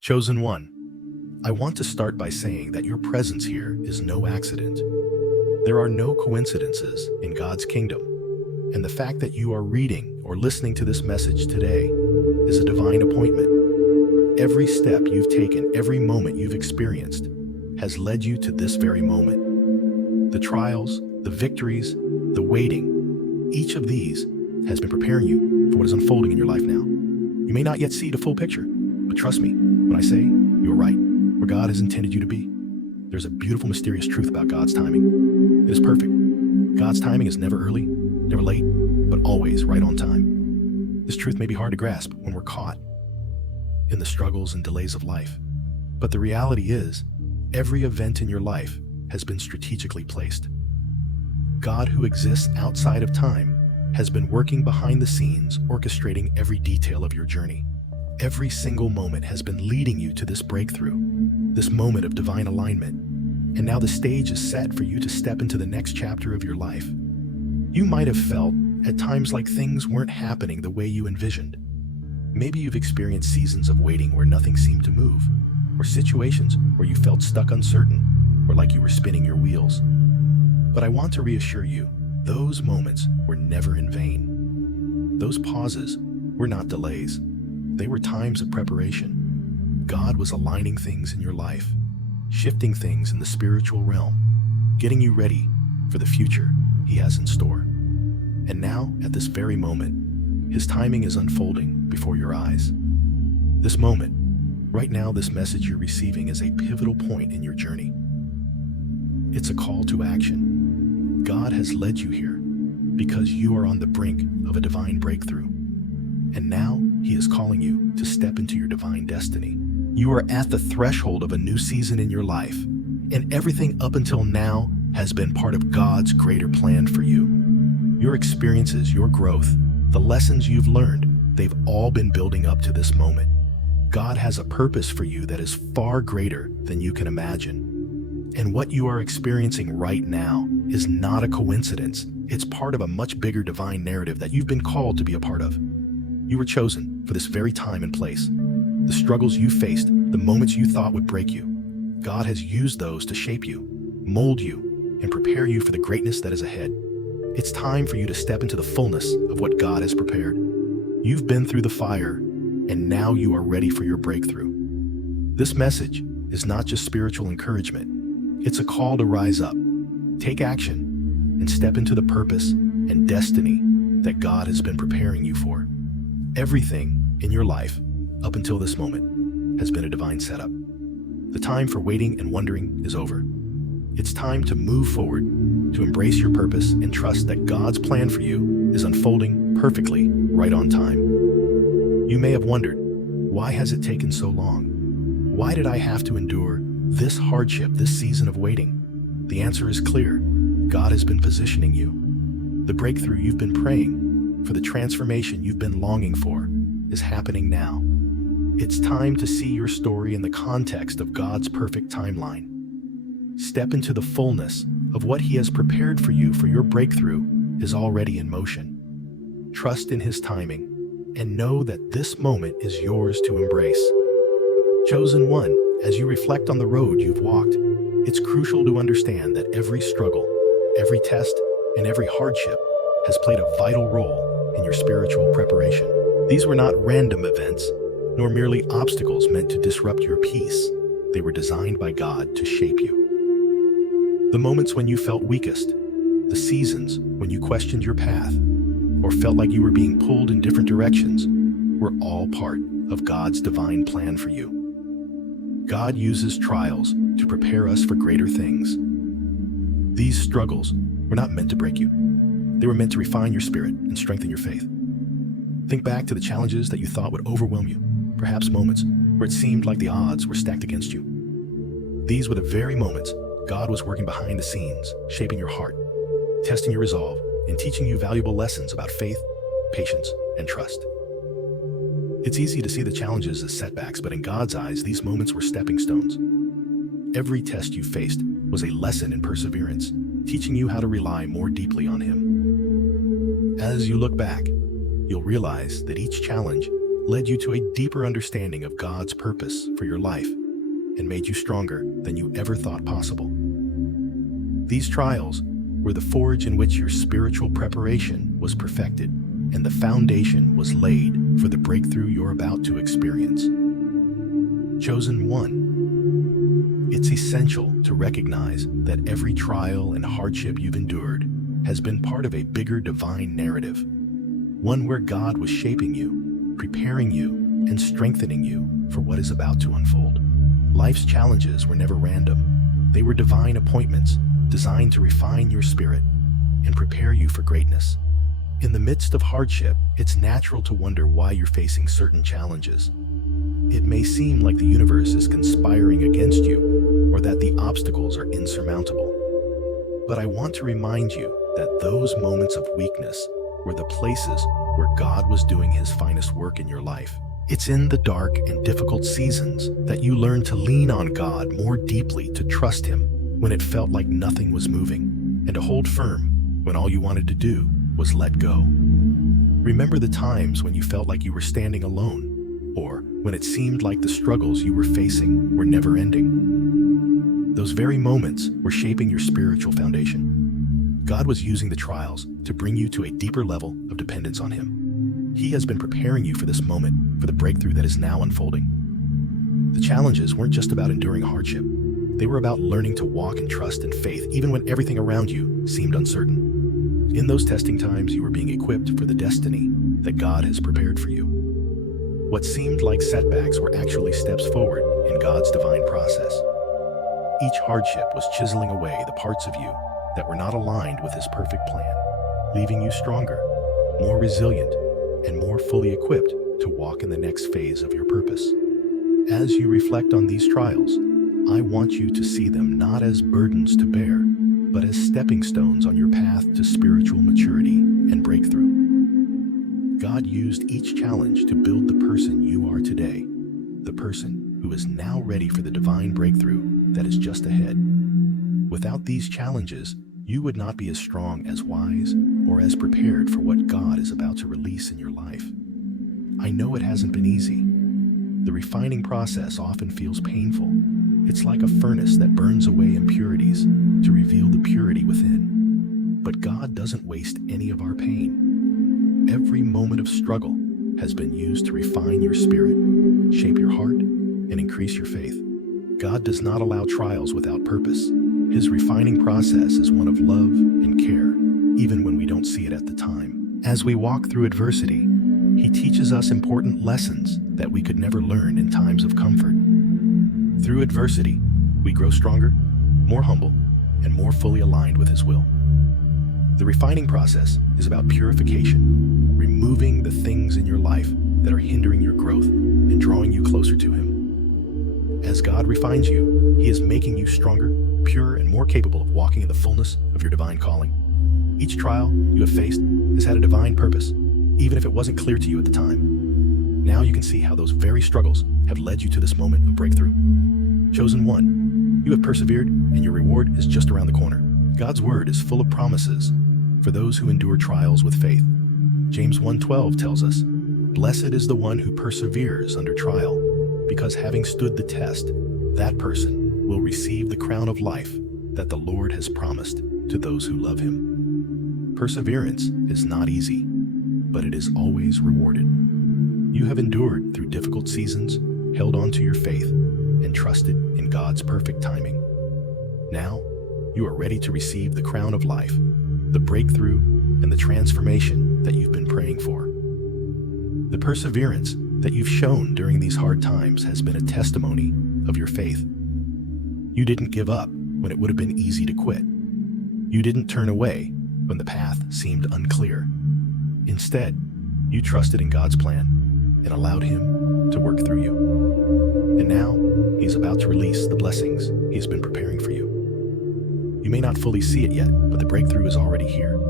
Chosen one, I want to start by saying that your presence here is no accident. There are no coincidences in God's kingdom, and the fact that you are reading or listening to this message today is a divine appointment. Every step you've taken, every moment you've experienced, has led you to this very moment. The trials, the victories, the waiting, each of these has been preparing you for what is unfolding in your life now. You may not yet see the full picture, but trust me when I say you're right where God has intended you to be. There's a beautiful, mysterious truth about God's timing. It is perfect. God's timing is never early, never late, but always right on time. This truth may be hard to grasp when we're caught in the struggles and delays of life, but the reality is, every event in your life has been strategically placed. God, who exists outside of time, has been working behind the scenes, orchestrating every detail of your journey. Every single moment has been leading you to this breakthrough, this moment of divine alignment. And now the stage is set for you to step into the next chapter of your life. You might have felt at times like things weren't happening the way you envisioned. Maybe you've experienced seasons of waiting where nothing seemed to move, or situations where you felt stuck, uncertain, or like you were spinning your wheels. But I want to reassure you, those moments were never in vain. Those pauses were not delays. They were times of preparation. God was aligning things in your life, shifting things in the spiritual realm, getting you ready for the future He has in store. And now, at this very moment, His timing is unfolding before your eyes. This moment, right now, this message you're receiving is a pivotal point in your journey. It's a call to action. God has led you here because you are on the brink of a divine breakthrough. And now He is calling you to step into your divine destiny. You are at the threshold of a new season in your life, and everything up until now has been part of God's greater plan for you. Your experiences, your growth, the lessons you've learned, they've all been building up to this moment. God has a purpose for you that is far greater than you can imagine. And what you are experiencing right now is not a coincidence. It's part of a much bigger divine narrative that you've been called to be a part of. You were chosen for this very time and place. The struggles you faced, the moments you thought would break you, God has used those to shape you, mold you, and prepare you for the greatness that is ahead. It's time for you to step into the fullness of what God has prepared. You've been through the fire, and now you are ready for your breakthrough. This message is not just spiritual encouragement. It's a call to rise up, take action, and step into the purpose and destiny that God has been preparing you for. Everything in your life, up until this moment, has been a divine setup. The time for waiting and wondering is over. It's time to move forward, to embrace your purpose and trust that God's plan for you is unfolding perfectly right on time. You may have wondered, why has it taken so long? Why did I have to endure this hardship, this season of waiting? The answer is clear. God has been positioning you. The breakthrough you've been praying for, the transformation you've been longing for, is happening now. It's time to see your story in the context of God's perfect timeline. Step into the fullness of what He has prepared for you, for your breakthrough is already in motion. Trust in His timing and know that this moment is yours to embrace. Chosen one, as you reflect on the road you've walked, it's crucial to understand that every struggle, every test, and every hardship has played a vital role in your spiritual preparation. These were not random events, nor merely obstacles meant to disrupt your peace. They were designed by God to shape you. The moments when you felt weakest, the seasons when you questioned your path, or felt like you were being pulled in different directions, were all part of God's divine plan for you. God uses trials to prepare us for greater things. These struggles were not meant to break you. They were meant to refine your spirit and strengthen your faith. Think back to the challenges that you thought would overwhelm you, perhaps moments where it seemed like the odds were stacked against you. These were the very moments God was working behind the scenes, shaping your heart, testing your resolve, and teaching you valuable lessons about faith, patience, and trust. It's easy to see the challenges as setbacks, but in God's eyes, these moments were stepping stones. Every test you faced was a lesson in perseverance, teaching you how to rely more deeply on Him. As you look back, you'll realize that each challenge led you to a deeper understanding of God's purpose for your life and made you stronger than you ever thought possible. These trials were the forge in which your spiritual preparation was perfected and the foundation was laid for the breakthrough you're about to experience. Chosen one, it's essential to recognize that every trial and hardship you've endured has been part of a bigger divine narrative, one where God was shaping you, preparing you, and strengthening you for what is about to unfold. Life's challenges were never random. They were divine appointments designed to refine your spirit and prepare you for greatness. In the midst of hardship, it's natural to wonder why you're facing certain challenges. It may seem like the universe is conspiring against you or that the obstacles are insurmountable. But I want to remind you that those moments of weakness were the places where God was doing His finest work in your life. It's in the dark and difficult seasons that you learn to lean on God more deeply, to trust Him when it felt like nothing was moving, and to hold firm when all you wanted to do was let go. Remember the times when you felt like you were standing alone, or when it seemed like the struggles you were facing were never ending. Those very moments were shaping your spiritual foundation. God was using the trials to bring you to a deeper level of dependence on Him. He has been preparing you for this moment, for the breakthrough that is now unfolding. The challenges weren't just about enduring hardship. They were about learning to walk in trust and faith, even when everything around you seemed uncertain. In those testing times, you were being equipped for the destiny that God has prepared for you. What seemed like setbacks were actually steps forward in God's divine process. Each hardship was chiseling away the parts of you that were not aligned with His perfect plan, leaving you stronger, more resilient, and more fully equipped to walk in the next phase of your purpose. As you reflect on these trials, I want you to see them not as burdens to bear, but as stepping stones on your path to spiritual maturity and breakthrough. God used each challenge to build the person you are today, the person who is now ready for the divine breakthrough that is just ahead. Without these challenges, you would not be as strong, as wise, or as prepared for what God is about to release in your life. I know it hasn't been easy. The refining process often feels painful. It's like a furnace that burns away impurities to reveal the purity within. But God doesn't waste any of our pain. Every moment of struggle has been used to refine your spirit, shape your heart, and increase your faith. God does not allow trials without purpose. His refining process is one of love and care, even when we don't see it at the time. As we walk through adversity, He teaches us important lessons that we could never learn in times of comfort. Through adversity, we grow stronger, more humble, and more fully aligned with His will. The refining process is about purification, removing the things in your life that are hindering your growth and drawing you closer to Him. As God refines you, He is making you stronger, purer, and more capable of walking in the fullness of your divine calling. Each trial you have faced has had a divine purpose, even if it wasn't clear to you at the time. Now you can see how those very struggles have led you to this moment of breakthrough. Chosen one, you have persevered, and your reward is just around the corner. God's word is full of promises for those who endure trials with faith. James 1:12 tells us, "Blessed is the one who perseveres under trial, because having stood the test, that person will receive the crown of life that the Lord has promised to those who love Him." Perseverance is not easy, but it is always rewarded. You have endured through difficult seasons, held on to your faith, and trusted in God's perfect timing. Now, you are ready to receive the crown of life, the breakthrough, and the transformation that you've been praying for. The perseverance that you've shown during these hard times has been a testimony of your faith. You didn't give up when it would have been easy to quit. You didn't turn away when the path seemed unclear. Instead, you trusted in God's plan and allowed Him to work through you. And now, He's about to release the blessings He's been preparing for you. You may not fully see it yet, but the breakthrough is already here.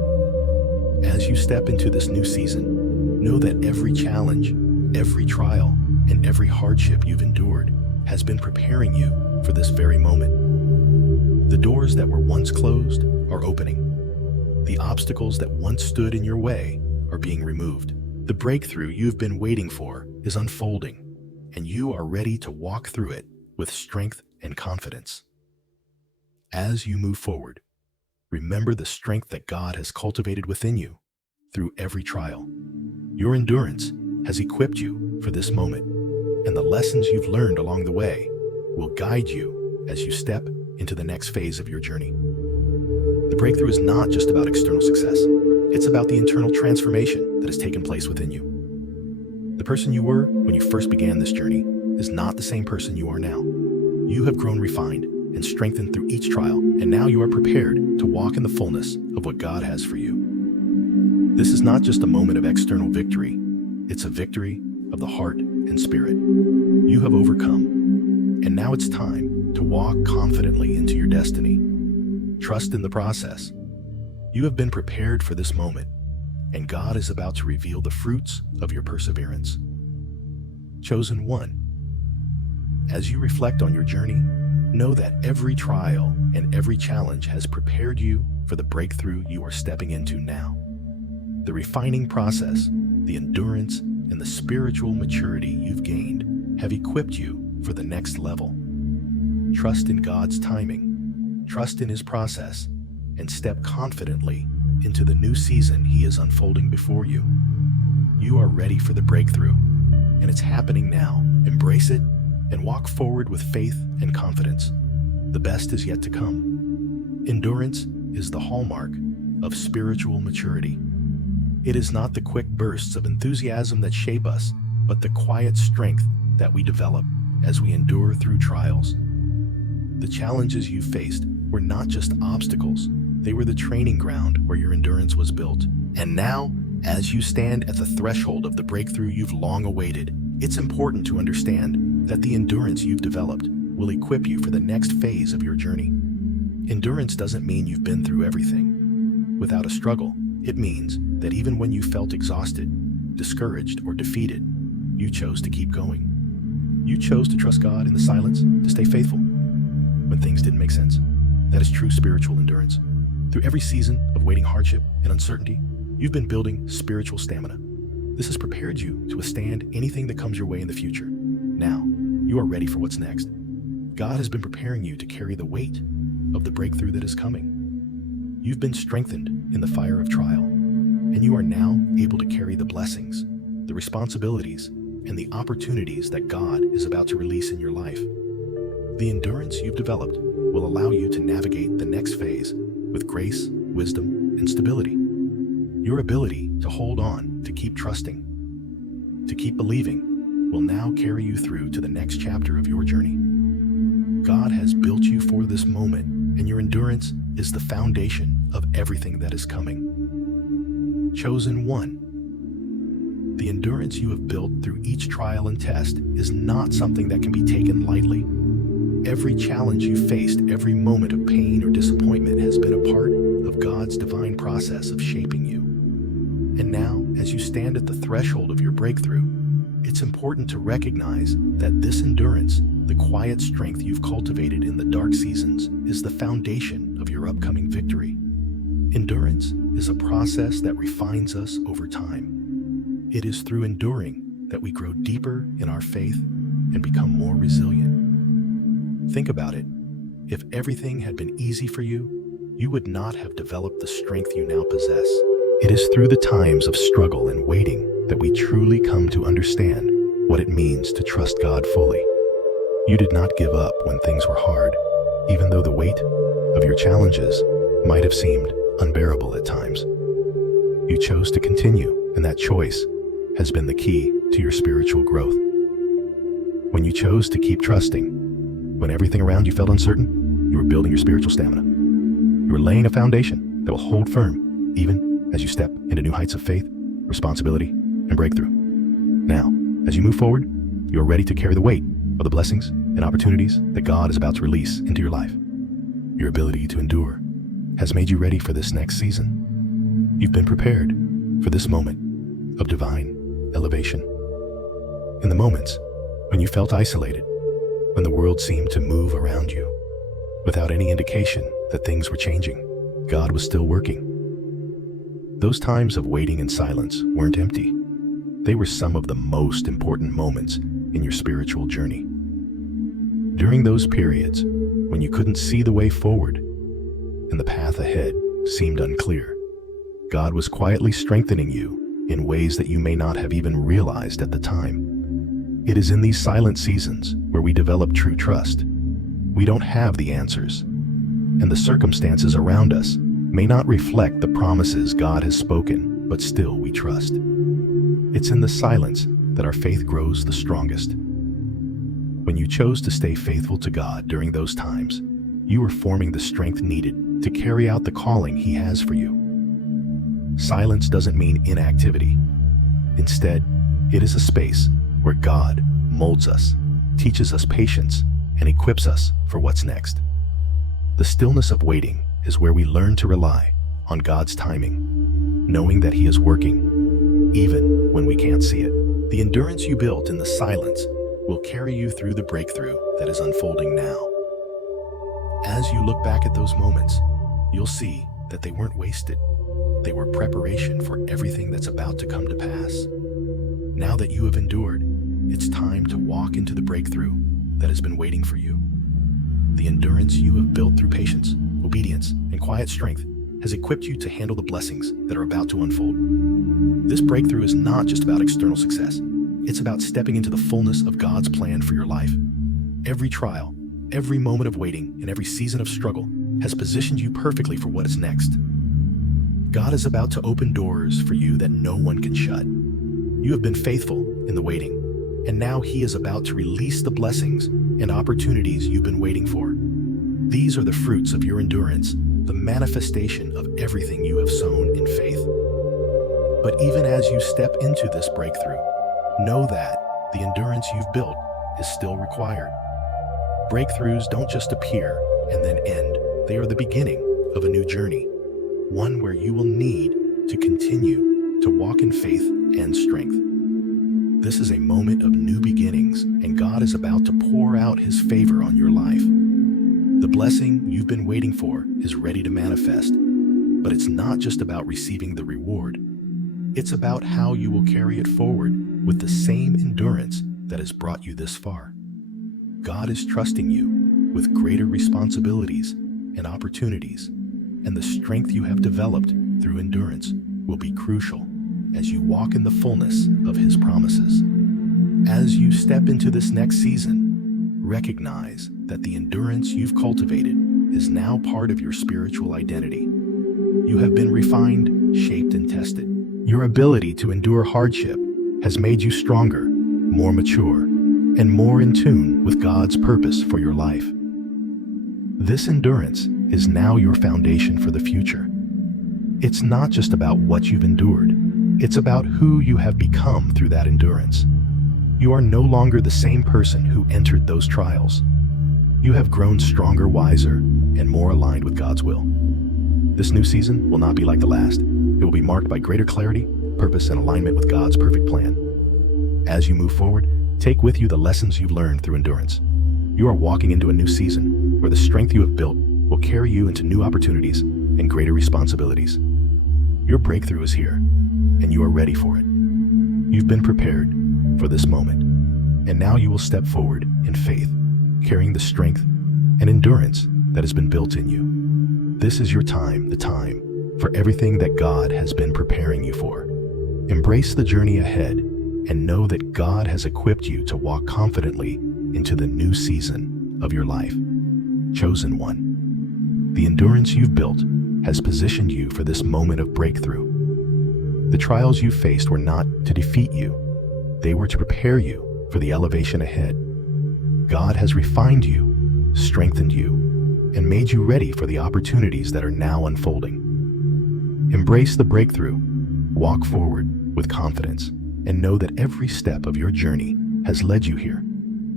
As you step into this new season, know that every challenge, every trial, and every hardship you've endured has been preparing you for this very moment. The doors that were once closed are opening. The obstacles that once stood in your way are being removed. The breakthrough you've been waiting for is unfolding, and you are ready to walk through it with strength and confidence. As you move forward, remember the strength that God has cultivated within you through every trial. Your endurance has equipped you for this moment, and the lessons you've learned along the way will guide you as you step into the next phase of your journey. The breakthrough is not just about external success. It's about the internal transformation that has taken place within you. The person you were when you first began this journey is not the same person you are now. You have grown refined and strengthened through each trial, and now you are prepared to walk in the fullness of what God has for you. This is not just a moment of external victory. It's a victory of the heart and spirit. You have overcome, and now it's time to walk confidently into your destiny. Trust in the process. You have been prepared for this moment, and God is about to reveal the fruits of your perseverance. Chosen one. As you reflect on your journey, know that every trial and every challenge has prepared you for the breakthrough you are stepping into now. The refining process, the endurance, and the spiritual maturity you've gained have equipped you for the next level. Trust in God's timing, trust in His process, and step confidently into the new season He is unfolding before you. You are ready for the breakthrough, and it's happening now. Embrace it and walk forward with faith and confidence. The best is yet to come. Endurance is the hallmark of spiritual maturity. It is not the quick bursts of enthusiasm that shape us, but the quiet strength that we develop as we endure through trials. The challenges you faced were not just obstacles, they were the training ground where your endurance was built. And now, as you stand at the threshold of the breakthrough you've long awaited, it's important to understand that the endurance you've developed will equip you for the next phase of your journey. Endurance doesn't mean you've been through everything without a struggle. It means that even when you felt exhausted, discouraged, or defeated, you chose to keep going. You chose to trust God in the silence, to stay faithful when things didn't make sense. That is true spiritual endurance. Through every season of waiting hardship and uncertainty, you've been building spiritual stamina. This has prepared you to withstand anything that comes your way in the future. Now, you are ready for what's next. God has been preparing you to carry the weight of the breakthrough that is coming. You've been strengthened in the fire of trial, and you are now able to carry the blessings, the responsibilities, and the opportunities that God is about to release in your life. The endurance you've developed will allow you to navigate the next phase with grace, wisdom, and stability. Your ability to hold on, to keep trusting, to keep believing, will now carry you through to the next chapter of your journey. God has built you for this moment, and your endurance is the foundation of everything that is coming. Chosen one. The endurance you have built through each trial and test is not something that can be taken lightly. Every challenge you faced, every moment of pain or disappointment has been a part of God's divine process of shaping you. And now, as you stand at the threshold of your breakthrough, it's important to recognize that this endurance, the quiet strength you've cultivated in the dark seasons, is the foundation of your upcoming victory. Endurance is a process that refines us over time. It is through enduring that we grow deeper in our faith and become more resilient. Think about it. If everything had been easy for you, you would not have developed the strength you now possess. It is through the times of struggle and waiting that we truly come to understand what it means to trust God fully. You did not give up when things were hard, even though the weight of your challenges might have seemed unbearable at times. You chose to continue, and that choice has been the key to your spiritual growth. When you chose to keep trusting, when everything around you felt uncertain, you were building your spiritual stamina. You were laying a foundation that will hold firm, even as you step into new heights of faith, responsibility, and breakthrough. Now, as you move forward, you are ready to carry the weight of the blessings and opportunities that God is about to release into your life. Your ability to endure has made you ready for this next season. You've been prepared for this moment of divine elevation. In the moments when you felt isolated, when the world seemed to move around you, without any indication that things were changing, God was still working. Those times of waiting in silence weren't empty. They were some of the most important moments in your spiritual journey. During those periods, when you couldn't see the way forward and the path ahead seemed unclear, God was quietly strengthening you in ways that you may not have even realized at the time. It is in these silent seasons where we develop true trust. We don't have the answers, and the circumstances around us may not reflect the promises God has spoken, but still we trust. It's in the silence that our faith grows the strongest. When you chose to stay faithful to God during those times, you were forming the strength needed to carry out the calling He has for you. Silence doesn't mean inactivity. Instead, it is a space where God molds us, teaches us patience, and equips us for what's next. The stillness of waiting is where we learn to rely on God's timing, knowing that He is working, even when we can't see it. The endurance you built in the silence will carry you through the breakthrough that is unfolding now. As you look back at those moments, you'll see that they weren't wasted. They were preparation for everything that's about to come to pass. Now that you have endured, it's time to walk into the breakthrough that has been waiting for you. The endurance you have built through patience, obedience, and quiet strength has equipped you to handle the blessings that are about to unfold. This breakthrough is not just about external success. It's about stepping into the fullness of God's plan for your life. Every trial, every moment of waiting, and every season of struggle has positioned you perfectly for what is next. God is about to open doors for you that no one can shut. You have been faithful in the waiting, and now He is about to release the blessings and opportunities you've been waiting for. These are the fruits of your endurance, the manifestation of everything you have sown in faith. But even as you step into this breakthrough, know that the endurance you've built is still required. Breakthroughs don't just appear and then end. They are the beginning of a new journey, one where you will need to continue to walk in faith and strength. This is a moment of new beginnings, and God is about to pour out His favor on your life. The blessing you've been waiting for is ready to manifest, but it's not just about receiving the reward. It's about how you will carry it forward with the same endurance that has brought you this far. God is trusting you with greater responsibilities and opportunities, and the strength you have developed through endurance will be crucial as you walk in the fullness of His promises. As you step into this next season, recognize that the endurance you've cultivated is now part of your spiritual identity. You have been refined, shaped, and tested. Your ability to endure hardship has made you stronger, more mature, and more in tune with God's purpose for your life. This endurance is now your foundation for the future. It's not just about what you've endured. It's about who you have become through that endurance. You are no longer the same person who entered those trials. You have grown stronger, wiser, and more aligned with God's will. This new season will not be like the last. It will be marked by greater clarity, purpose, and alignment with God's perfect plan. As you move forward, take with you the lessons you've learned through endurance. You are walking into a new season where the strength you have built will carry you into new opportunities and greater responsibilities. Your breakthrough is here, and you are ready for it. You've been prepared for this moment, and now you will step forward in faith, carrying the strength and endurance that has been built in you. This is your time, the time for everything that God has been preparing you for. Embrace the journey ahead and know that God has equipped you to walk confidently into the new season of your life. Chosen one, the endurance you've built has positioned you for this moment of breakthrough. The trials you faced were not to defeat you. They were to prepare you for the elevation ahead. God has refined you, strengthened you, and made you ready for the opportunities that are now unfolding. Embrace the breakthrough, walk forward with confidence, and know that every step of your journey has led you here.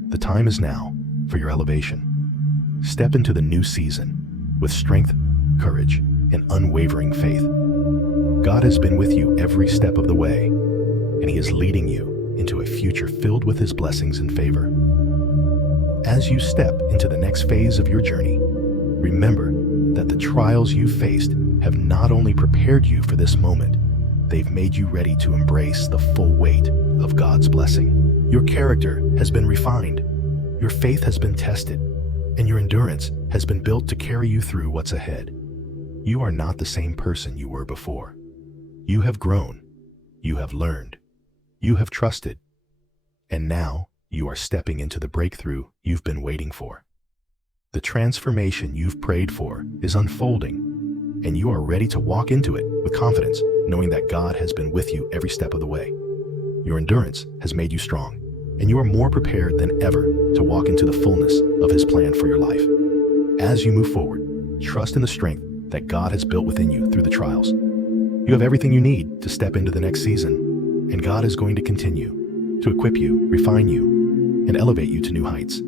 The time is now for your elevation. Step into the new season with strength, courage, and unwavering faith. God has been with you every step of the way, and He is leading you into a future filled with His blessings and favor. As you step into the next phase of your journey, remember that the trials you faced have not only prepared you for this moment, they've made you ready to embrace the full weight of God's blessing. Your character has been refined, your faith has been tested, and your endurance has been built to carry you through what's ahead. You are not the same person you were before. You have grown, you have learned, you have trusted, and now you are stepping into the breakthrough you've been waiting for. The transformation you've prayed for is unfolding, and you are ready to walk into it with confidence, knowing that God has been with you every step of the way. Your endurance has made you strong, and you are more prepared than ever to walk into the fullness of His plan for your life. As you move forward, trust in the strength that God has built within you through the trials. You have everything you need to step into the next season, and God is going to continue to equip you, refine you, and elevate you to new heights.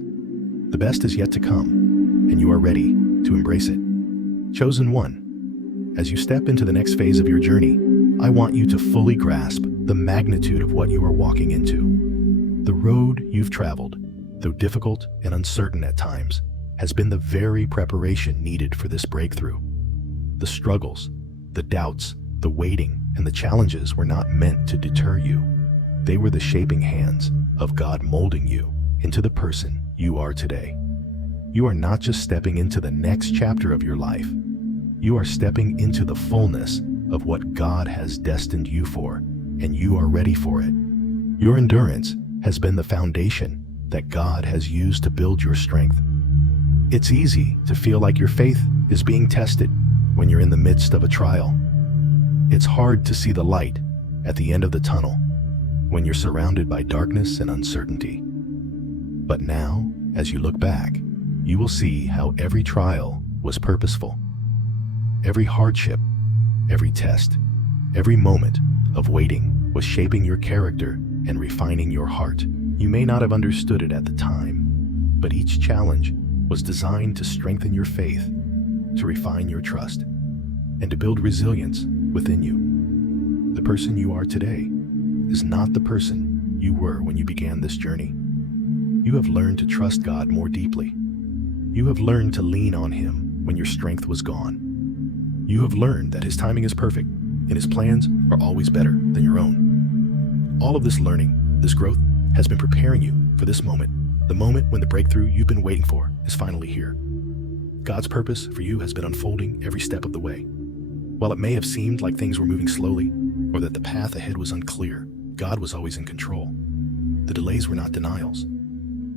The best is yet to come, and you are ready to embrace it. Chosen one, as you step into the next phase of your journey, I want you to fully grasp the magnitude of what you are walking into. The road you've traveled, though difficult and uncertain at times, has been the very preparation needed for this breakthrough. The struggles, the doubts, the waiting, and the challenges were not meant to deter you. They were the shaping hands of God molding you into the person you are today. You are not just stepping into the next chapter of your life. You are stepping into the fullness of what God has destined you for, and you are ready for it. Your endurance has been the foundation that God has used to build your strength. It's easy to feel like your faith is being tested when you're in the midst of a trial. It's hard to see the light at the end of the tunnel when you're surrounded by darkness and uncertainty. But now, as you look back, you will see how every trial was purposeful. Every hardship, every test, every moment of waiting was shaping your character and refining your heart. You may not have understood it at the time, but each challenge was designed to strengthen your faith, to refine your trust, and to build resilience within you. The person you are today is not the person you were when you began this journey. You have learned to trust God more deeply. You have learned to lean on Him when your strength was gone. You have learned that His timing is perfect and His plans are always better than your own. All of this learning, this growth, has been preparing you for this moment, the moment when the breakthrough you've been waiting for is finally here. God's purpose for you has been unfolding every step of the way. While it may have seemed like things were moving slowly, or that the path ahead was unclear, God was always in control. The delays were not denials.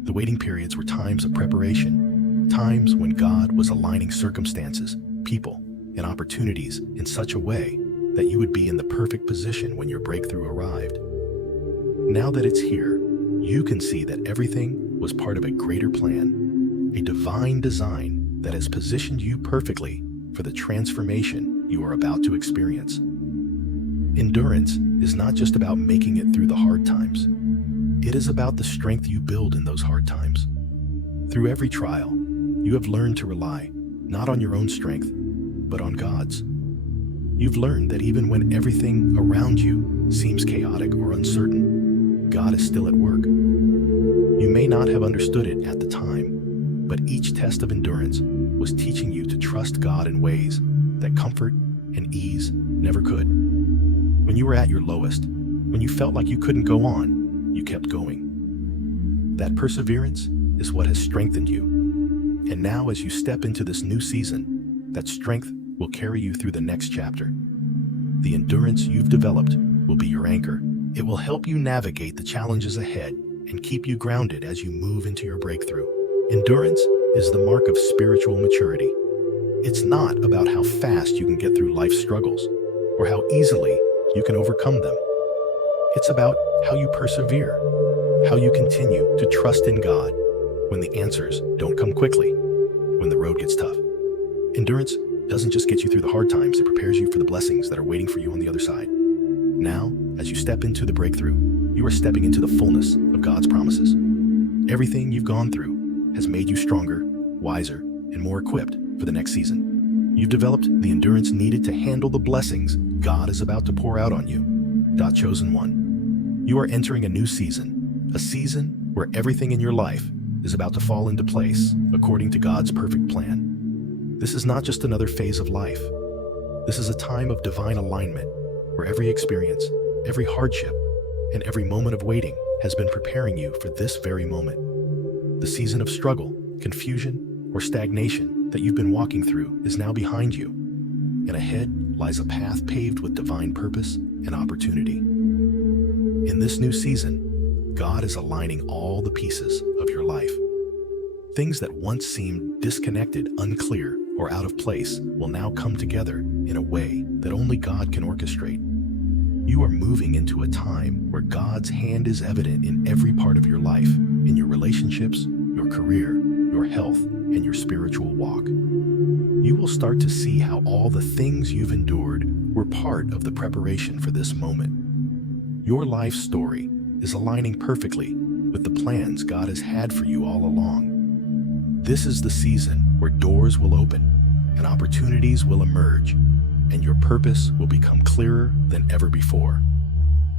The waiting periods were times of preparation, times when God was aligning circumstances, people, and opportunities in such a way that you would be in the perfect position when your breakthrough arrived. Now that it's here, you can see that everything was part of a greater plan, a divine design that has positioned you perfectly for the transformation you are about to experience. Endurance is not just about making it through the hard times. It is about the strength you build in those hard times. Through every trial, you have learned to rely not on your own strength, but on God's. You've learned that even when everything around you seems chaotic or uncertain, God is still at work. You may not have understood it at the time, but each test of endurance was teaching you to trust God in ways that comfort and ease never could. When you were at your lowest, when you felt like you couldn't go on, you kept going. That perseverance is what has strengthened you. And now as you step into this new season, that strength will carry you through the next chapter. The endurance you've developed will be your anchor. It will help you navigate the challenges ahead and keep you grounded as you move into your breakthrough. Endurance is the mark of spiritual maturity. It's not about how fast you can get through life's struggles or how easily you can overcome them. It's about how you persevere, how you continue to trust in God when the answers don't come quickly, when the road gets tough. Endurance doesn't just get you through the hard times, it prepares you for the blessings that are waiting for you on the other side. Now, as you step into the breakthrough, you are stepping into the fullness of God's promises. Everything you've gone through has made you stronger, wiser, and more equipped for the next season. You've developed the endurance needed to handle the blessings God is about to pour out on you. Chosen one, you are entering a new season, a season where everything in your life is about to fall into place according to God's perfect plan. This is not just another phase of life. This is a time of divine alignment, where every experience, every hardship, and every moment of waiting has been preparing you for this very moment. The season of struggle, confusion, or stagnation that you've been walking through is now behind you, and ahead lies a path paved with divine purpose and opportunity. In this new season, God is aligning all the pieces of your life. Things that once seemed disconnected, unclear, or out of place will now come together in a way that only God can orchestrate. You are moving into a time where God's hand is evident in every part of your life, in your relationships, your career, your health, and your spiritual walk. You will start to see how all the things you've endured were part of the preparation for this moment. Your life story is aligning perfectly with the plans God has had for you all along. This is the season where doors will open and opportunities will emerge, and your purpose will become clearer than ever before.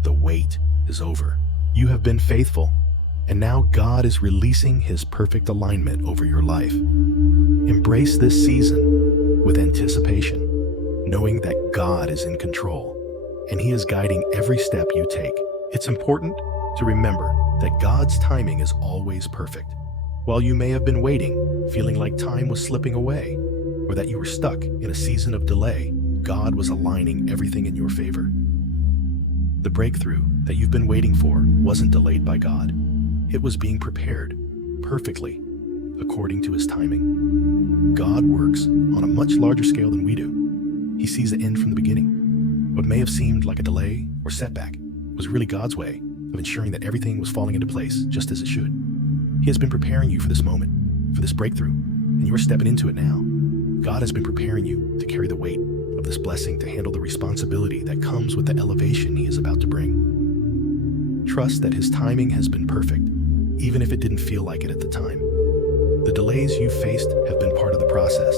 The wait is over. You have been faithful, and now God is releasing His perfect alignment over your life. Embrace this season with anticipation, knowing that God is in control, and He is guiding every step you take. It's important to remember that God's timing is always perfect. While you may have been waiting, feeling like time was slipping away, or that you were stuck in a season of delay, God was aligning everything in your favor. The breakthrough that you've been waiting for wasn't delayed by God. It was being prepared perfectly according to His timing. God works on a much larger scale than we do. He sees the end from the beginning. What may have seemed like a delay or setback was really God's way of ensuring that everything was falling into place just as it should. He has been preparing you for this moment, for this breakthrough, and you are stepping into it now. God has been preparing you to carry the weight of this blessing, to handle the responsibility that comes with the elevation He is about to bring. Trust that His timing has been perfect, even if it didn't feel like it at the time. The delays you faced have been part of the process,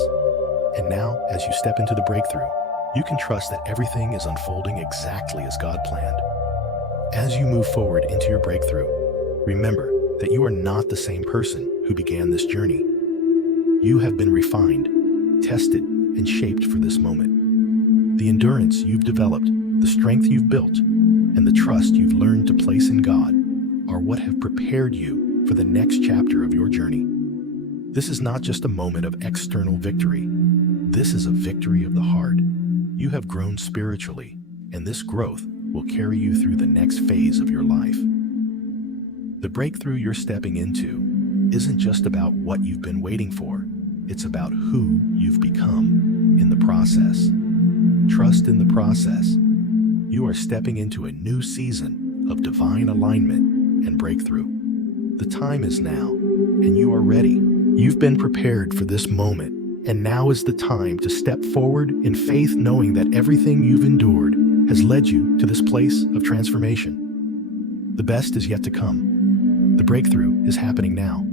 and now, as you step into the breakthrough, you can trust that everything is unfolding exactly as God planned. As you move forward into your breakthrough, remember that you are not the same person who began this journey. You have been refined, tested, and shaped for this moment. The endurance you've developed, the strength you've built, and the trust you've learned to place in God are what have prepared you for the next chapter of your journey. This is not just a moment of external victory. This is a victory of the heart. You have grown spiritually, and this growth will carry you through the next phase of your life. The breakthrough you're stepping into isn't just about what you've been waiting for. It's about who you've become in the process. Trust in the process. You are stepping into a new season of divine alignment and breakthrough. The time is now, and you are ready. You've been prepared for this moment, and now is the time to step forward in faith, knowing that everything you've endured has led you to this place of transformation. The best is yet to come. The breakthrough is happening now.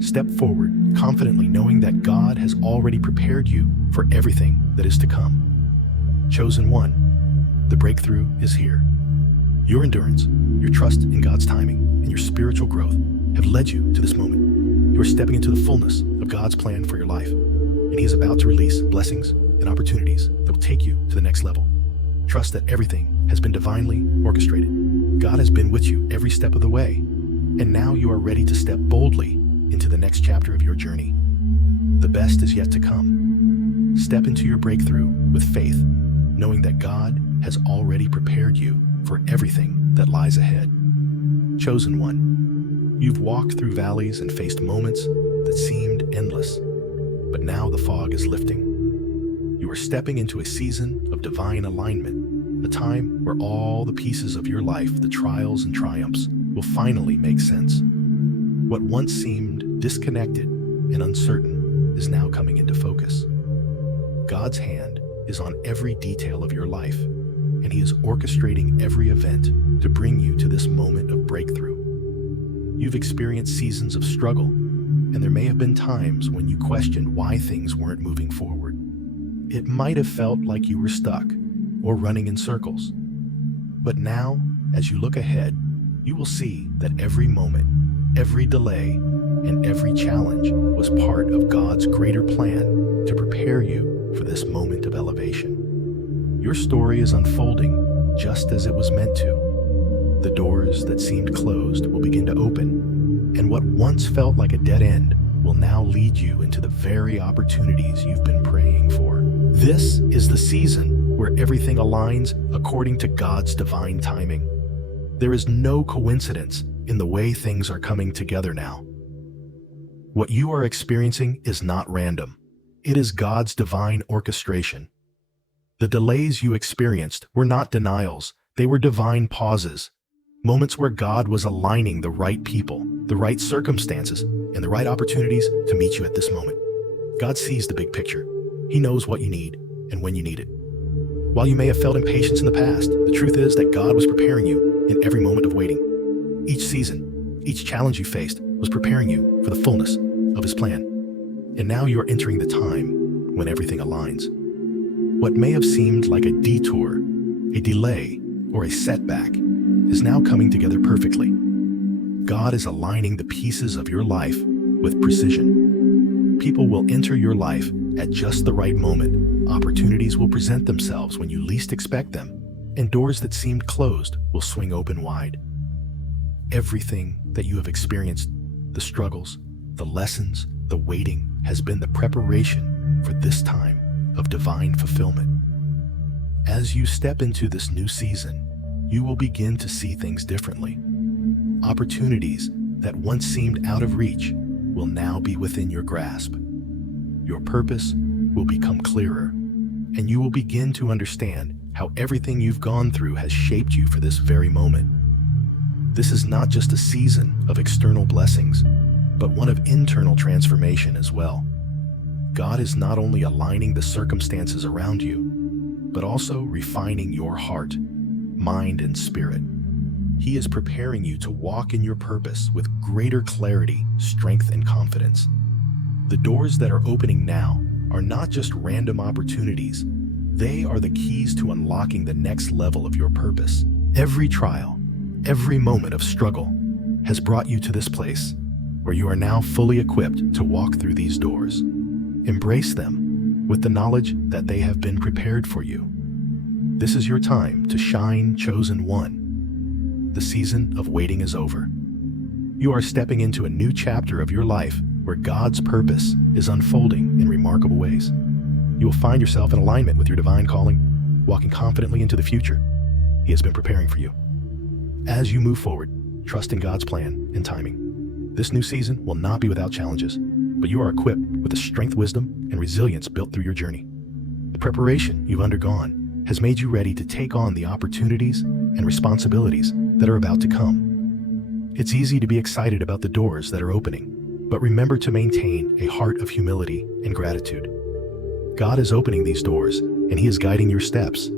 Step forward confidently, knowing that God has already prepared you for everything that is to come. Chosen one, the breakthrough is here. Your endurance, your trust in God's timing, and your spiritual growth have led you to this moment. You are stepping into the fullness of God's plan for your life, and He is about to release blessings and opportunities that will take you to the next level. Trust that everything has been divinely orchestrated. God has been with you every step of the way, and now you are ready to step boldly into the next chapter of your journey. The best is yet to come. Step into your breakthrough with faith, knowing that God has already prepared you for everything that lies ahead. Chosen one, you've walked through valleys and faced moments that seemed endless, but now the fog is lifting. You are stepping into a season of divine alignment, a time where all the pieces of your life, the trials and triumphs, will finally make sense. What once seemed disconnected and uncertain is now coming into focus. God's hand is on every detail of your life, and He is orchestrating every event to bring you to this moment of breakthrough. You've experienced seasons of struggle, and there may have been times when you questioned why things weren't moving forward. It might have felt like you were stuck or running in circles. But now, as you look ahead, you will see that every moment, every delay, and every challenge was part of God's greater plan to prepare you for this moment of elevation. Your story is unfolding just as it was meant to. The doors that seemed closed will begin to open, and what once felt like a dead end will now lead you into the very opportunities you've been praying for. This is the season where everything aligns according to God's divine timing. There is no coincidence in the way things are coming together now. What you are experiencing is not random. It is God's divine orchestration. The delays you experienced were not denials, they were divine pauses, moments where God was aligning the right people, the right circumstances, and the right opportunities to meet you at this moment. God sees the big picture. He knows what you need and when you need it. While you may have felt impatience in the past, the truth is that God was preparing you in every moment of waiting. Each season, each challenge you faced was preparing you for the fullness of His plan. And now you are entering the time when everything aligns. What may have seemed like a detour, a delay, or a setback is now coming together perfectly. God is aligning the pieces of your life with precision. People will enter your life at just the right moment. Opportunities will present themselves when you least expect them, and doors that seemed closed will swing open wide. Everything that you have experienced, the struggles, the lessons, the waiting, has been the preparation for this time of divine fulfillment. As you step into this new season, you will begin to see things differently. Opportunities that once seemed out of reach will now be within your grasp. Your purpose will become clearer, and you will begin to understand how everything you've gone through has shaped you for this very moment. This is not just a season of external blessings, but one of internal transformation as well. God is not only aligning the circumstances around you, but also refining your heart, mind, and spirit. He is preparing you to walk in your purpose with greater clarity, strength, and confidence. The doors that are opening now are not just random opportunities. They are the keys to unlocking the next level of your purpose. Every trial, every moment of struggle has brought you to this place where you are now fully equipped to walk through these doors. Embrace them with the knowledge that they have been prepared for you. This is your time to shine, chosen one. The season of waiting is over. You are stepping into a new chapter of your life where God's purpose is unfolding in remarkable ways. You will find yourself in alignment with your divine calling, walking confidently into the future He has been preparing for you. As you move forward, trust in God's plan and timing. This new season will not be without challenges, but you are equipped with the strength, wisdom, and resilience built through your journey. The preparation you've undergone has made you ready to take on the opportunities and responsibilities that are about to come. It's easy to be excited about the doors that are opening, but remember to maintain a heart of humility and gratitude. God is opening these doors, and He is guiding your steps.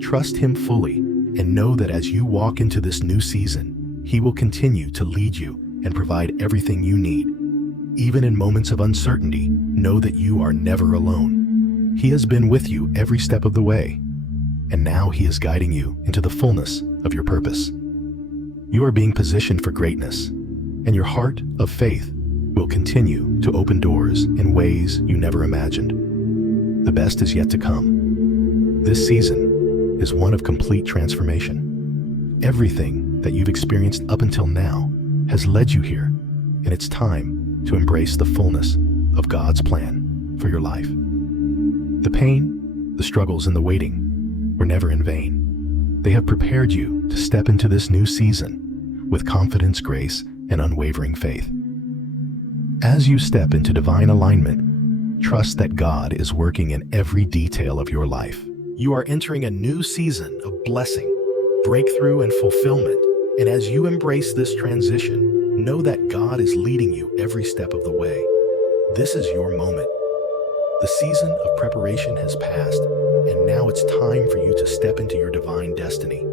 Trust Him fully, and know that as you walk into this new season, He will continue to lead you and provide everything you need. Even in moments of uncertainty, know that you are never alone. He has been with you every step of the way, and now He is guiding you into the fullness of your purpose. You are being positioned for greatness, and your heart of faith will continue to open doors in ways you never imagined. The best is yet to come. This season is one of complete transformation. Everything that you've experienced up until now has led you here, and it's time to embrace the fullness of God's plan for your life. The pain, the struggles, and the waiting were never in vain. They have prepared you to step into this new season with confidence, grace, and unwavering faith. As you step into divine alignment, trust that God is working in every detail of your life. You are entering a new season of blessing, breakthrough, and fulfillment. And as you embrace this transition, know that God is leading you every step of the way. This is your moment. The season of preparation has passed, and now it's time for you to step into your divine destiny.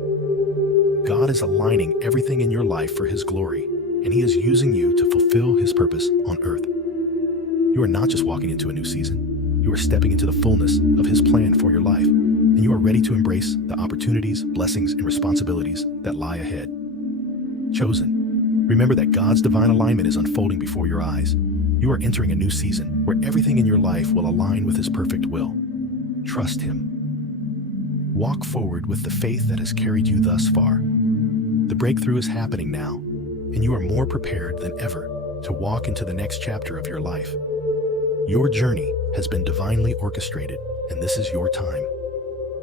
God is aligning everything in your life for His glory, and He is using you to fulfill His purpose on earth. You are not just walking into a new season. You are stepping into the fullness of His plan for your life, and you are ready to embrace the opportunities, blessings, and responsibilities that lie ahead. Chosen, remember that God's divine alignment is unfolding before your eyes. You are entering a new season where everything in your life will align with His perfect will. Trust Him. Walk forward with the faith that has carried you thus far. The breakthrough is happening now, and you are more prepared than ever to walk into the next chapter of your life. Your journey has been divinely orchestrated, and this is your time.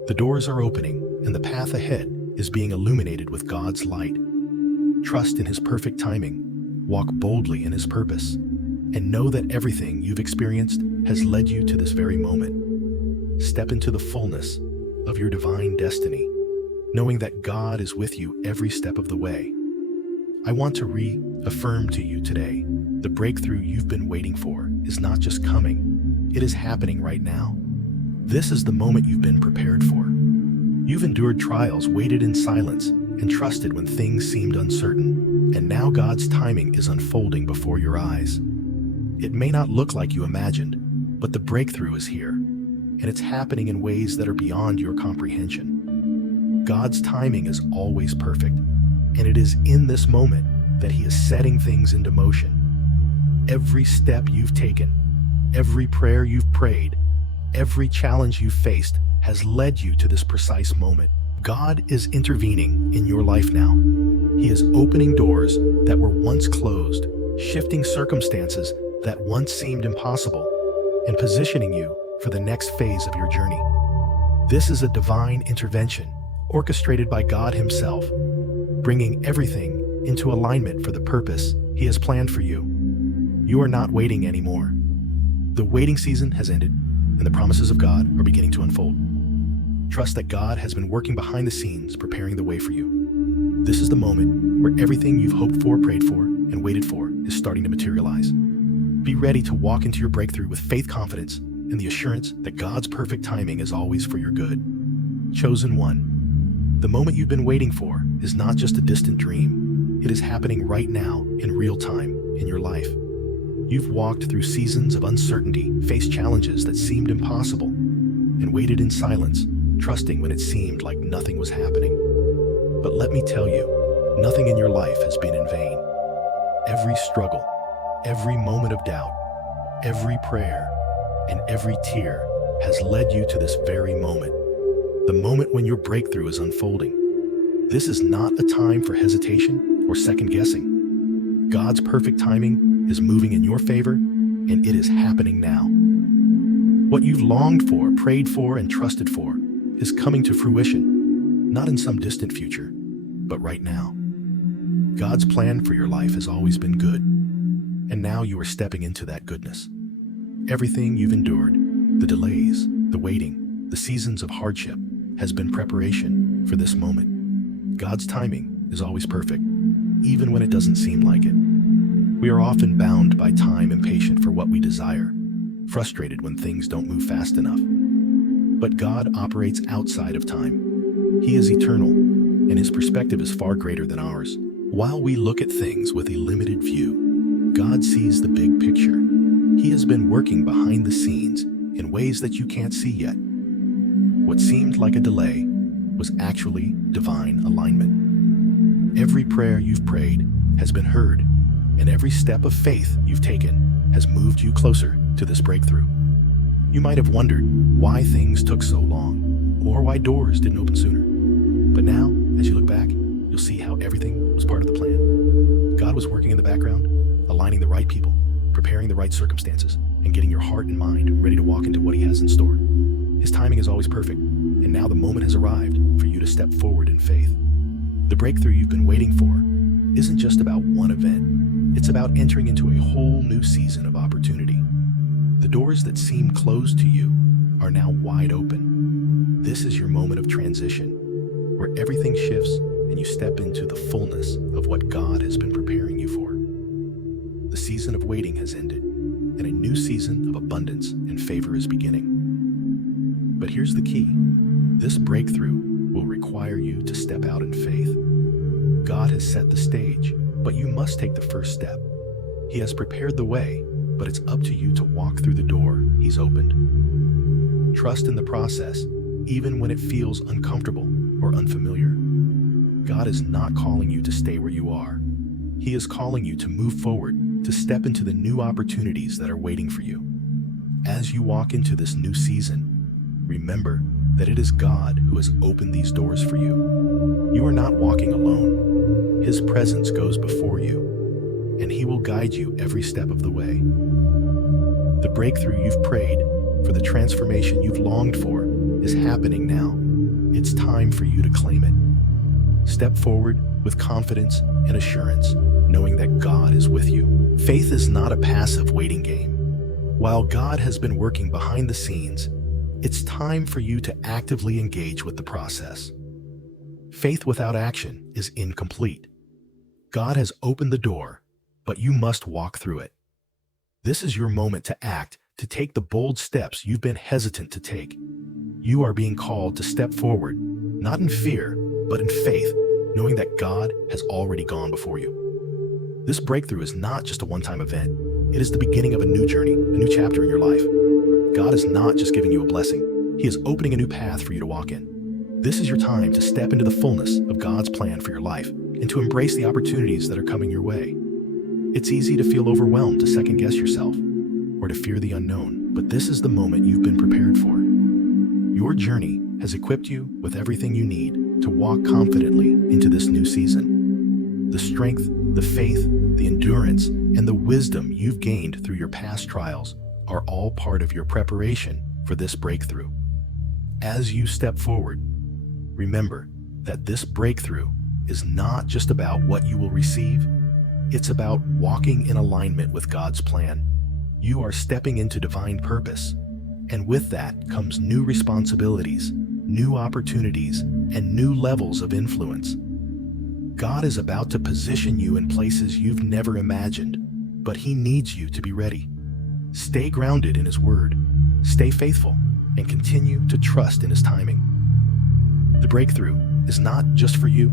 The doors are opening, and the path ahead is being illuminated with God's light. Trust in His perfect timing, walk boldly in His purpose, and know that everything you've experienced has led you to this very moment. Step into the fullness of your divine destiny, knowing that God is with you every step of the way. I want to reaffirm to you today, the breakthrough you've been waiting for is not just coming, it is happening right now. This is the moment you've been prepared for. You've endured trials, waited in silence, and trusted when things seemed uncertain, and now God's timing is unfolding before your eyes. It may not look like you imagined, but the breakthrough is here, and it's happening in ways that are beyond your comprehension. God's timing is always perfect, and it is in this moment that He is setting things into motion. Every step you've taken, every prayer you've prayed, every challenge you've faced has led you to this precise moment. God is intervening in your life now. He is opening doors that were once closed, shifting circumstances that once seemed impossible, and positioning you for the next phase of your journey. This is a divine intervention orchestrated by God Himself, bringing everything into alignment for the purpose He has planned for you. You are not waiting anymore. The waiting season has ended, and the promises of God are beginning to unfold. Trust that God has been working behind the scenes, preparing the way for you. This is the moment where everything you've hoped for, prayed for, and waited for is starting to materialize. Be ready to walk into your breakthrough with faith, confidence, and the assurance that God's perfect timing is always for your good. Chosen one, the moment you've been waiting for is not just a distant dream. It is happening right now in real time in your life. You've walked through seasons of uncertainty, faced challenges that seemed impossible, and waited in silence, trusting when it seemed like nothing was happening. But let me tell you, nothing in your life has been in vain. Every struggle, every moment of doubt, every prayer, and every tear has led you to this very moment. The moment when your breakthrough is unfolding. This is not a time for hesitation or second guessing. God's perfect timing is moving in your favor, and it is happening now. What you've longed for, prayed for, and trusted for is coming to fruition, not in some distant future, but right now. God's plan for your life has always been good, and now you are stepping into that goodness. Everything you've endured, the delays, the waiting, the seasons of hardship, has been preparation for this moment. God's timing is always perfect, even when it doesn't seem like it. We are often bound by time, impatient for what we desire, frustrated when things don't move fast enough. But God operates outside of time. He is eternal, and His perspective is far greater than ours. While we look at things with a limited view, God sees the big picture. He has been working behind the scenes in ways that you can't see yet. What seemed like a delay was actually divine alignment. Every prayer you've prayed has been heard, and every step of faith you've taken has moved you closer to this breakthrough. You might have wondered why things took so long, or why doors didn't open sooner. But now, as you look back, you'll see how everything was part of the plan. God was working in the background, aligning the right people, preparing the right circumstances, and getting your heart and mind ready to walk into what He has in store. His timing is always perfect, and now the moment has arrived for you to step forward in faith. The breakthrough you've been waiting for isn't just about one event. It's about entering into a whole new season of opportunity. The doors that seemed closed to you are now wide open. This is your moment of transition, where everything shifts and you step into the fullness of what God has been preparing you for. The season of waiting has ended, and a new season of abundance and favor is beginning. But here's the key. This breakthrough will require you to step out in faith. God has set the stage, but you must take the first step. He has prepared the way, but it's up to you to walk through the door He's opened. Trust in the process, even when it feels uncomfortable or unfamiliar. God is not calling you to stay where you are. He is calling you to move forward, to step into the new opportunities that are waiting for you. As you walk into this new season, remember that it is God who has opened these doors for you. You are not walking alone. His presence goes before you, and He will guide you every step of the way. The breakthrough you've prayed for, the transformation you've longed for, is happening now. It's time for you to claim it. Step forward with confidence and assurance, knowing that God is with you. Faith is not a passive waiting game. While God has been working behind the scenes, it's time for you to actively engage with the process. Faith without action is incomplete. God has opened the door, but you must walk through it. This is your moment to act, to take the bold steps you've been hesitant to take. You are being called to step forward, not in fear, but in faith, knowing that God has already gone before you. This breakthrough is not just a one-time event. It is the beginning of a new journey, a new chapter in your life. God is not just giving you a blessing. He is opening a new path for you to walk in. This is your time to step into the fullness of God's plan for your life and to embrace the opportunities that are coming your way. It's easy to feel overwhelmed, to second-guess yourself, or to fear the unknown, but this is the moment you've been prepared for. Your journey has equipped you with everything you need to walk confidently into this new season. The strength, the faith, the endurance, and the wisdom you've gained through your past trials are all part of your preparation for this breakthrough. As you step forward, remember that this breakthrough is not just about what you will receive. It's about walking in alignment with God's plan. You are stepping into divine purpose, and with that comes new responsibilities, new opportunities, and new levels of influence. God is about to position you in places you've never imagined, but He needs you to be ready. Stay grounded in His Word, stay faithful, and continue to trust in His timing. The breakthrough is not just for you,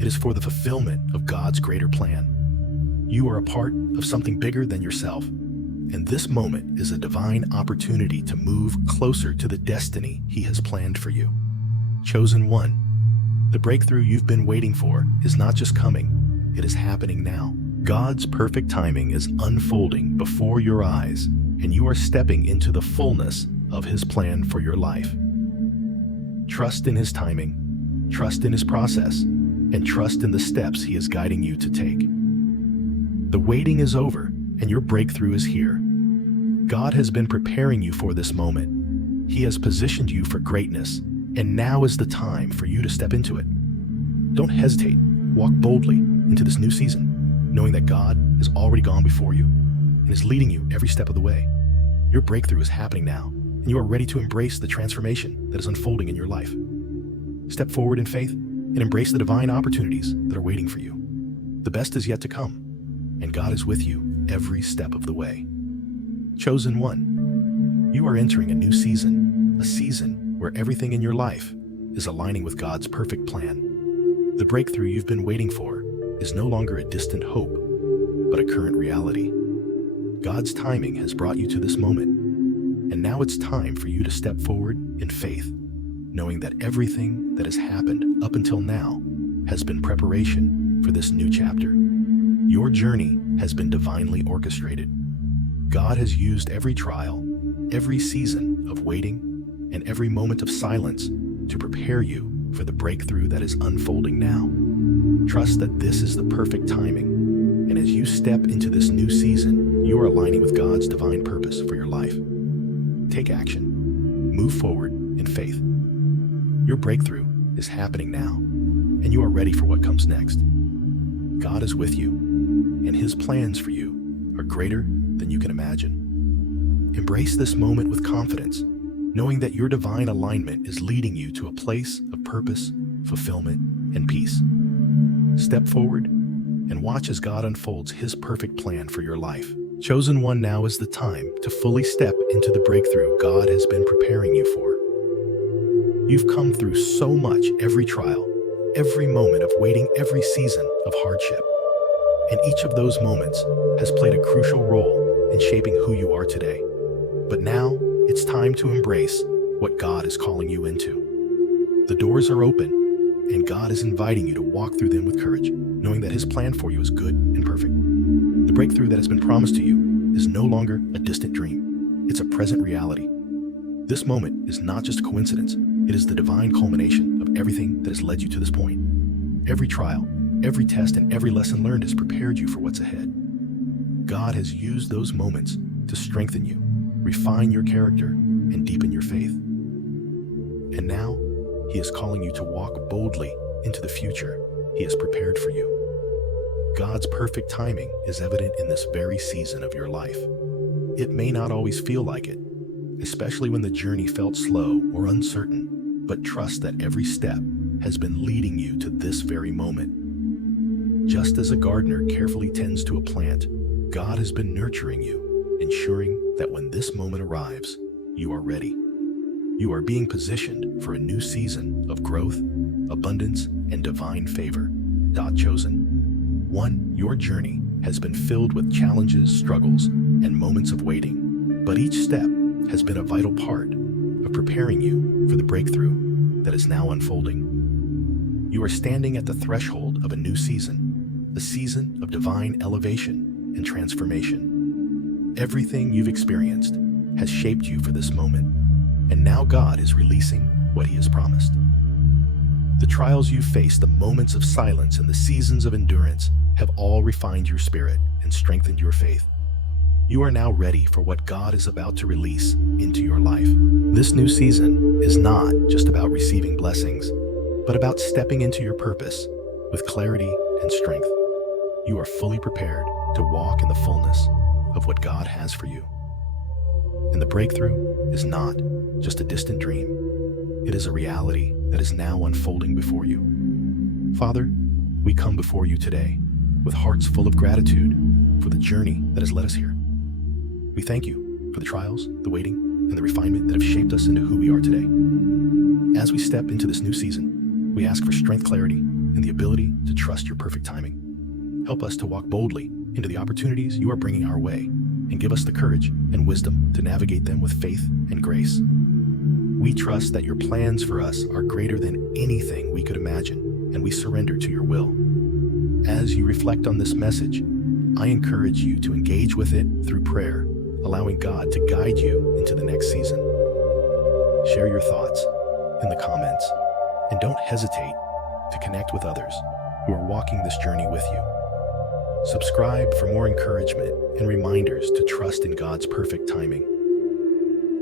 it is for the fulfillment of God's greater plan. You are a part of something bigger than yourself, and this moment is a divine opportunity to move closer to the destiny He has planned for you. Chosen one, the breakthrough you've been waiting for is not just coming, it is happening now. God's perfect timing is unfolding before your eyes, and you are stepping into the fullness of His plan for your life. Trust in His timing, trust in His process, and trust in the steps He is guiding you to take. The waiting is over, and your breakthrough is here. God has been preparing you for this moment. He has positioned you for greatness, and now is the time for you to step into it. Don't hesitate. Walk boldly into this new season, knowing that God has already gone before you and is leading you every step of the way. Your breakthrough is happening now, and you are ready to embrace the transformation that is unfolding in your life. Step forward in faith and embrace the divine opportunities that are waiting for you. The best is yet to come, and God is with you every step of the way. Chosen one, you are entering a new season, a season where everything in your life is aligning with God's perfect plan. The breakthrough you've been waiting for is no longer a distant hope, but a current reality. God's timing has brought you to this moment, and now it's time for you to step forward in faith, knowing that everything that has happened up until now has been preparation for this new chapter. Your journey has been divinely orchestrated. God has used every trial, every season of waiting, and every moment of silence to prepare you for the breakthrough that is unfolding now. Trust that this is the perfect timing, and as you step into this new season, you are aligning with God's divine purpose for your life. Take action. Move forward in faith. Your breakthrough is happening now, and you are ready for what comes next. God is with you, and His plans for you are greater than you can imagine. Embrace this moment with confidence, knowing that your divine alignment is leading you to a place of purpose, fulfillment, and peace. Step forward and watch as God unfolds His perfect plan for your life. Chosen one, now is the time to fully step into the breakthrough God has been preparing you for. You've come through so much, every trial, every moment of waiting, every season of hardship. And each of those moments has played a crucial role in shaping who you are today. But now it's time to embrace what God is calling you into. The doors are open, and God is inviting you to walk through them with courage, knowing that His plan for you is good and perfect. The breakthrough that has been promised to you is no longer a distant dream. It's a present reality. This moment is not just a coincidence. It is the divine culmination of everything that has led you to this point. Every trial, every test, and every lesson learned has prepared you for what's ahead. God has used those moments to strengthen you, refine your character, and deepen your faith. And now, He is calling you to walk boldly into the future He has prepared for you. God's perfect timing is evident in this very season of your life. It may not always feel like it, especially when the journey felt slow or uncertain, but trust that every step has been leading you to this very moment. Just as a gardener carefully tends to a plant, God has been nurturing you, ensuring that when this moment arrives, you are ready. You are being positioned for a new season of growth, abundance, and divine favor. Chosen. 1. Your journey has been filled with challenges, struggles, and moments of waiting, but each step has been a vital part of preparing you for the breakthrough that is now unfolding. You are standing at the threshold of a new season, a season of divine elevation and transformation. Everything you've experienced has shaped you for this moment, and now God is releasing what He has promised. The trials you've faced, the moments of silence, and the seasons of endurance have all refined your spirit and strengthened your faith. You are now ready for what God is about to release into your life. This new season is not just about receiving blessings, but about stepping into your purpose with clarity and strength. You are fully prepared to walk in the fullness of what God has for you. And the breakthrough is not just a distant dream. It is a reality that is now unfolding before you. Father, we come before you today with hearts full of gratitude for the journey that has led us here. We thank you for the trials, the waiting, and the refinement that have shaped us into who we are today. As we step into this new season, we ask for strength, clarity, and the ability to trust your perfect timing. Help us to walk boldly into the opportunities you are bringing our way, and give us the courage and wisdom to navigate them with faith and grace. We trust that your plans for us are greater than anything we could imagine, and we surrender to your will. As you reflect on this message, I encourage you to engage with it through prayer, allowing God to guide you into the next season. Share your thoughts in the comments, and don't hesitate to connect with others who are walking this journey with you. Subscribe for more encouragement and reminders to trust in God's perfect timing.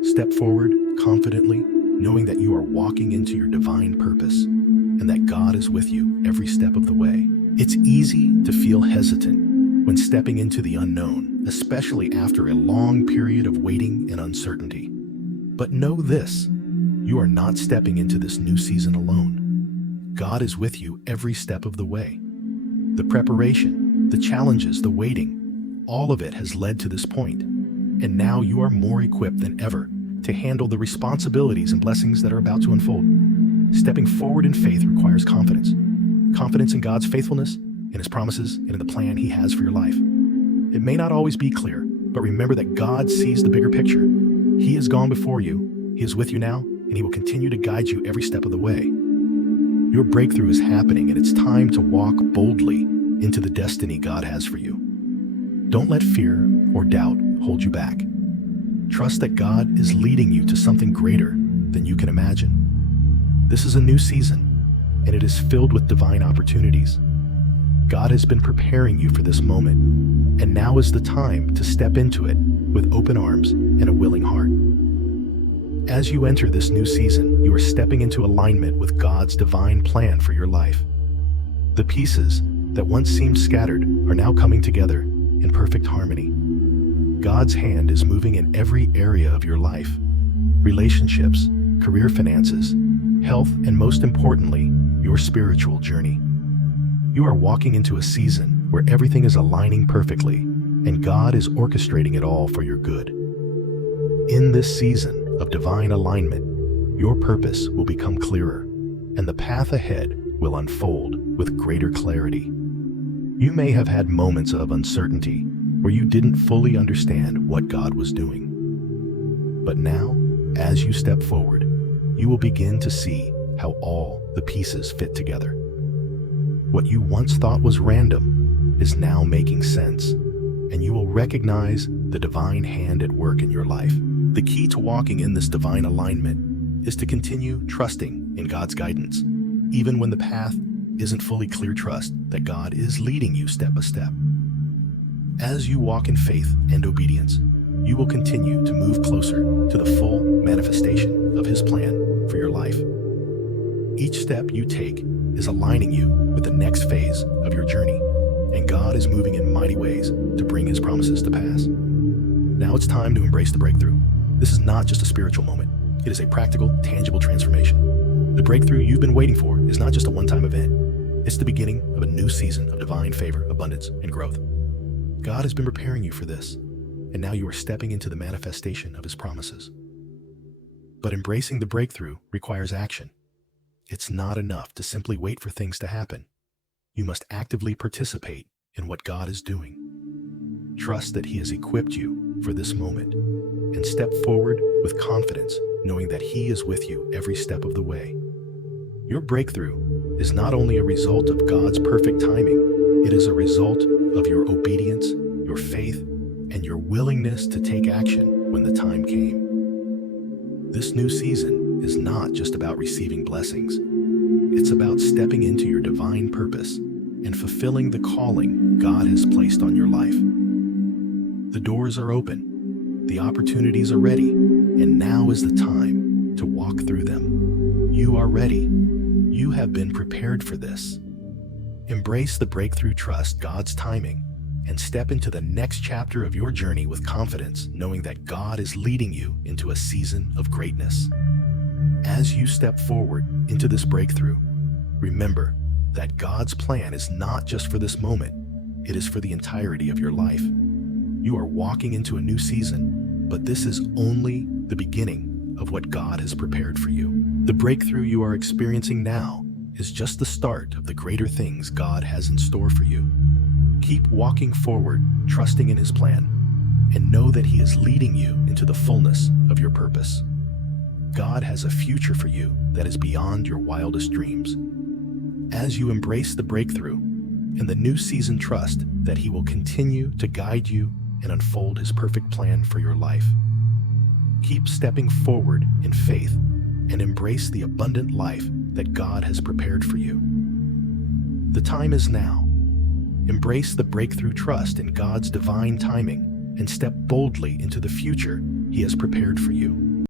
Step forward confidently, knowing that you are walking into your divine purpose and that God is with you every step of the way. It's easy to feel hesitant when stepping into the unknown, especially after a long period of waiting and uncertainty. But know this, you are not stepping into this new season alone. God is with you every step of the way. The preparation, the challenges, the waiting, all of it has led to this point. And now you are more equipped than ever to handle the responsibilities and blessings that are about to unfold. Stepping forward in faith requires confidence. Confidence in God's faithfulness, in His promises, and in the plan He has for your life. It may not always be clear, but remember that God sees the bigger picture. He has gone before you, He is with you now, and He will continue to guide you every step of the way. Your breakthrough is happening, and it's time to walk boldly into the destiny God has for you. Don't let fear or doubt hold you back. Trust that God is leading you to something greater than you can imagine. This is a new season, and it is filled with divine opportunities. God has been preparing you for this moment, and now is the time to step into it with open arms and a willing heart. As you enter this new season, you are stepping into alignment with God's divine plan for your life. The pieces that once seemed scattered are now coming together in perfect harmony. God's hand is moving in every area of your life: relationships, career, finances, health, and most importantly, your spiritual journey. You are walking into a season where everything is aligning perfectly, and God is orchestrating it all for your good. In this season of divine alignment, your purpose will become clearer, and the path ahead will unfold with greater clarity. You may have had moments of uncertainty where you didn't fully understand what God was doing. But now, as you step forward, you will begin to see how all the pieces fit together. What you once thought was random is now making sense, and you will recognize the divine hand at work in your life. The key to walking in this divine alignment is to continue trusting in God's guidance, even when the path isn't fully clear. Trust that God is leading you step by step. As you walk in faith and obedience, you will continue to move closer to the full manifestation of His plan for your life. Each step you take is aligning you with the next phase of your journey, and God is moving in mighty ways to bring His promises to pass. Now it's time to embrace the breakthrough. This is not just a spiritual moment. It is a practical, tangible transformation. The breakthrough you've been waiting for is not just a one-time event. It's the beginning of a new season of divine favor, abundance, and growth. God has been preparing you for this, and now you are stepping into the manifestation of His promises. But embracing the breakthrough requires action. It's not enough to simply wait for things to happen. You must actively participate in what God is doing. Trust that He has equipped you for this moment, and step forward with confidence, knowing that He is with you every step of the way. Your breakthrough is not only a result of God's perfect timing, it is a result of your obedience, your faith, and your willingness to take action when the time came. This new season is not just about receiving blessings. It's about stepping into your divine purpose and fulfilling the calling God has placed on your life. The doors are open, the opportunities are ready, and now is the time to walk through them. You are ready. You have been prepared for this. Embrace the breakthrough, trust God's timing, and step into the next chapter of your journey with confidence, knowing that God is leading you into a season of greatness. As you step forward into this breakthrough, remember that God's plan is not just for this moment, it is for the entirety of your life. You are walking into a new season, but this is only the beginning of what God has prepared for you. The breakthrough you are experiencing now is just the start of the greater things God has in store for you. Keep walking forward, trusting in His plan, and know that He is leading you into the fullness of your purpose. God has a future for you that is beyond your wildest dreams. As you embrace the breakthrough and the new season, trust that He will continue to guide you and unfold His perfect plan for your life. Keep stepping forward in faith and embrace the abundant life that God has prepared for you. The time is now. Embrace the breakthrough, trust in God's divine timing, and step boldly into the future He has prepared for you.